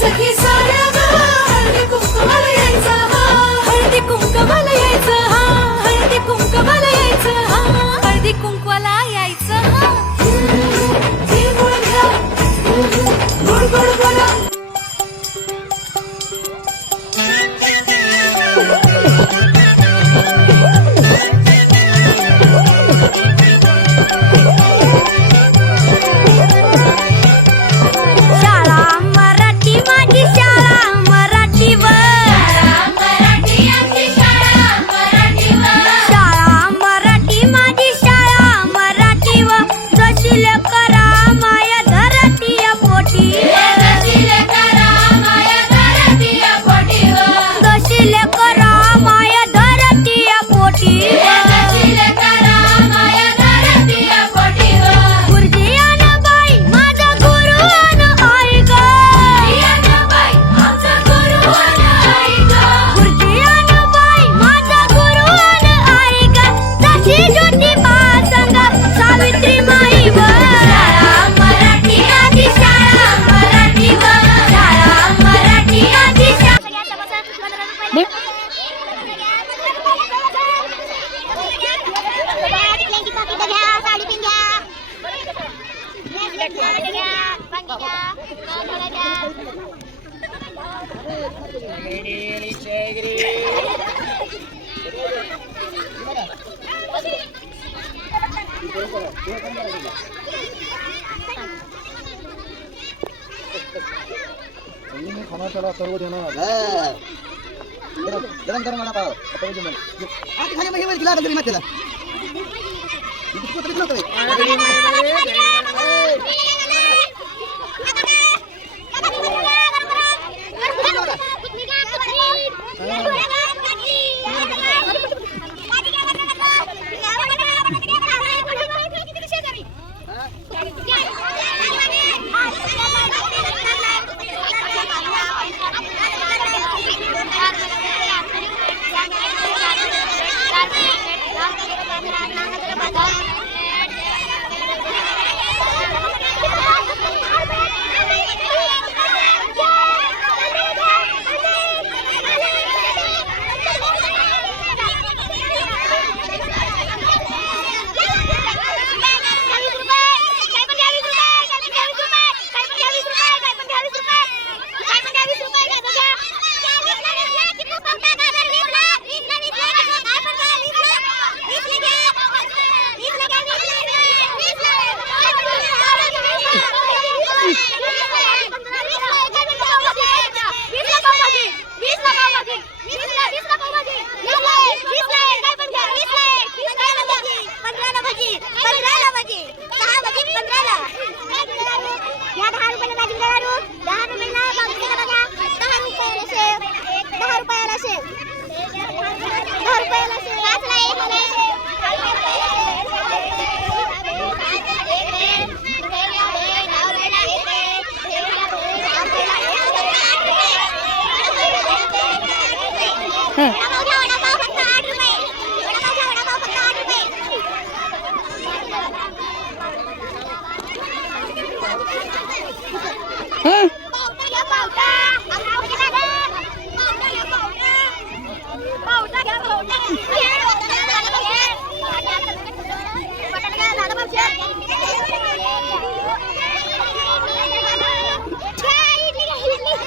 सखी साऱ्या गा हळदी कुंकवाला यायचा हा हळदी कुंकवाला यायचं हा हळदी कुंकवाला यायचं हा हळदी कुंकवाला यायचं हा तिळगुळ घ्या गोड गोड बोला खाना चला सर्व देणार गरम गरम वडा पाव आज खाली महिमा दिला का तुम्ही मत केला किती तरी नव्हतं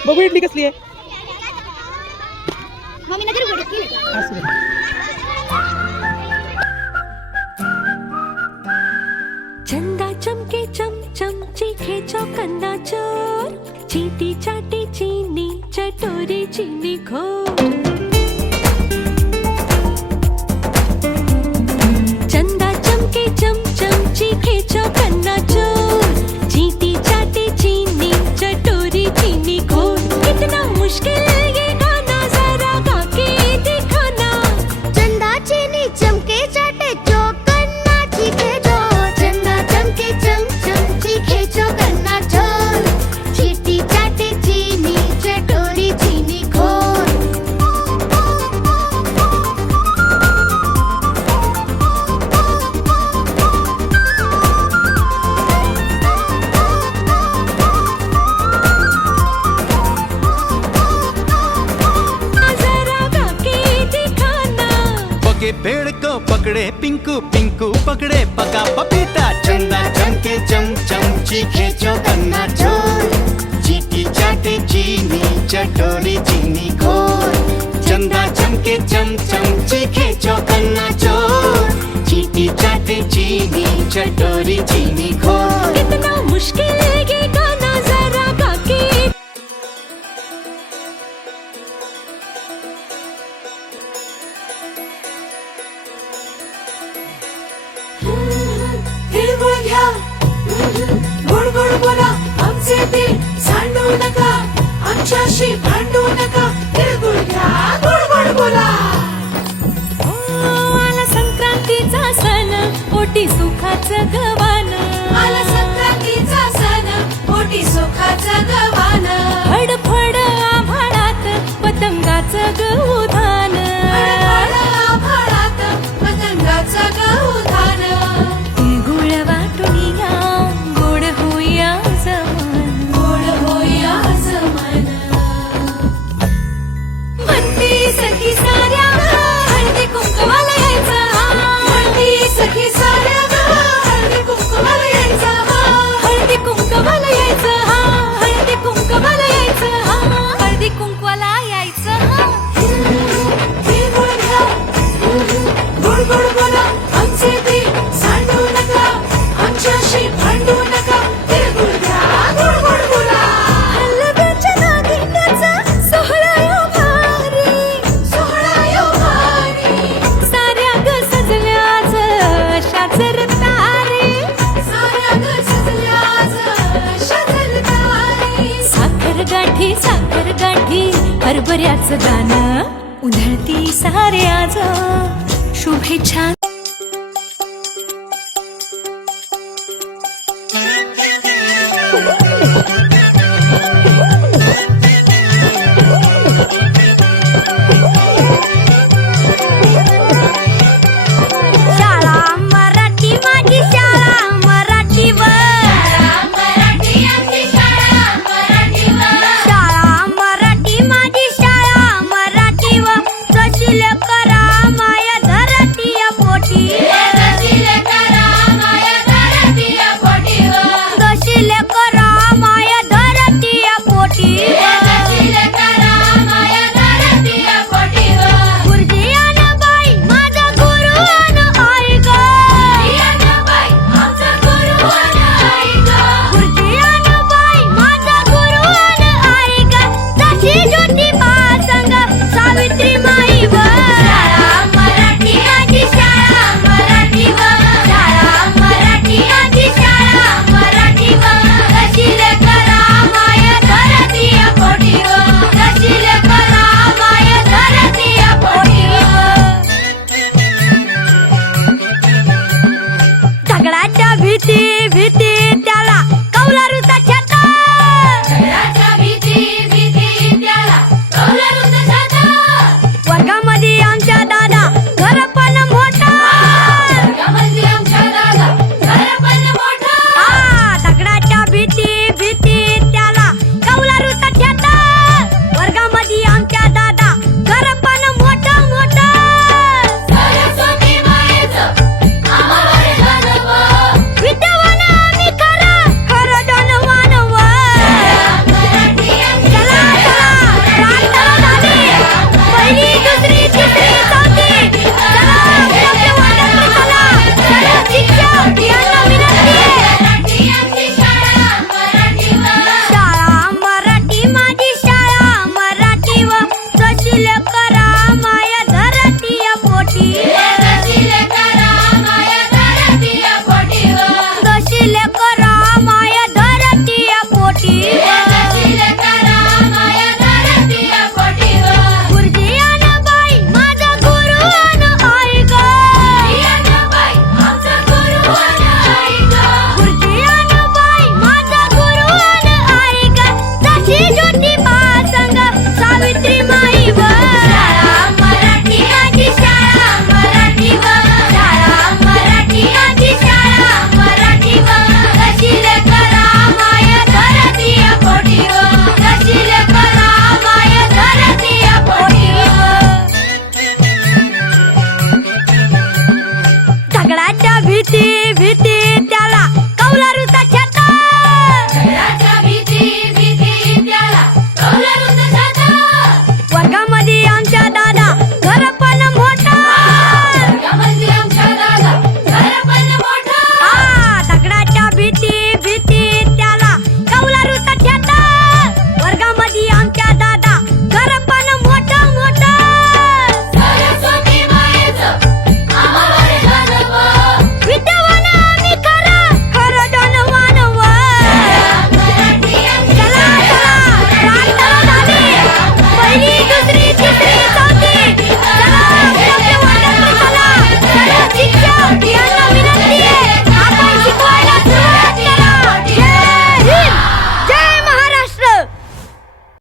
बघू इडली कसली आहे चंदा चमके चम चमची खेचो कंदा चोर चीटी चाटी चीनी चटोरी चीनी खोर चंदा चमके चम चमची खेचो कंदा चोर चीटी चाटी चीनी चटोरी चीनी खोर कितना मुश्किल ये गाना जरा गा के दिखाना चंदा चीनी चमके चाटे चौकन्ना चीखे जो चंदा चमके चम चमची खेचो कन्ना चोर चीटी चाटे चीनी चटोरी चीनी खोर पकड़े पिंकू पिंकू पकड़े पका पपीता चंदा चमके चमचम चीखे चौकन्ना चोर चीटी चाटे चीनी चटोरी चीनी घोर चंदा चमके चमचम चीखे चौकन्ना चोर चीटी चाटे चीनी चटोरी चीनी घोर कितना मुश्किल ये गाना जरा गा के तिळगुळ घ्या गोड गोड बोला आमचे ते सांडू नका आमच्याशी भांडू नका तिळगुळ घ्या गोड गोड बोला आला संक्रांतीचा सण पोटी सुखाचं गवान आला संक्रांतीचा सण पोटी सुखाचं गवान फडफड आभाळात पतंगाचं गहुधान फडफड आभाळात पतंगाचं गहुधान तिळगुळ वाटून या गोड होईया जमान गोड होईया जमान म्हणती सखी साऱ्या हळदी कुंकवाला यायचं म्हणती सखी साऱ्या हळदी कुंकवाला यायचं हळदी कुंकवाला यायचं हळदी कुंकवाला यायचं हळदी कुंकवाला यायचं तिळगुळ घ्या गोड गोड बोला आमचे ते सांडू नका आमच्याशी भांडू नका तिळगुळ घ्या गोड गोड बोला हलव्याच्या नागिण्याचा सोहळा यो भारी सोहळा यो भारी साऱ्या ग सजल्या आज अशाच रतारे साऱ्या ग सजल्या आज अशाच तारे साखर गाठी हरभऱ्याचं दाणं उधळती सारे आज शुभेच्छा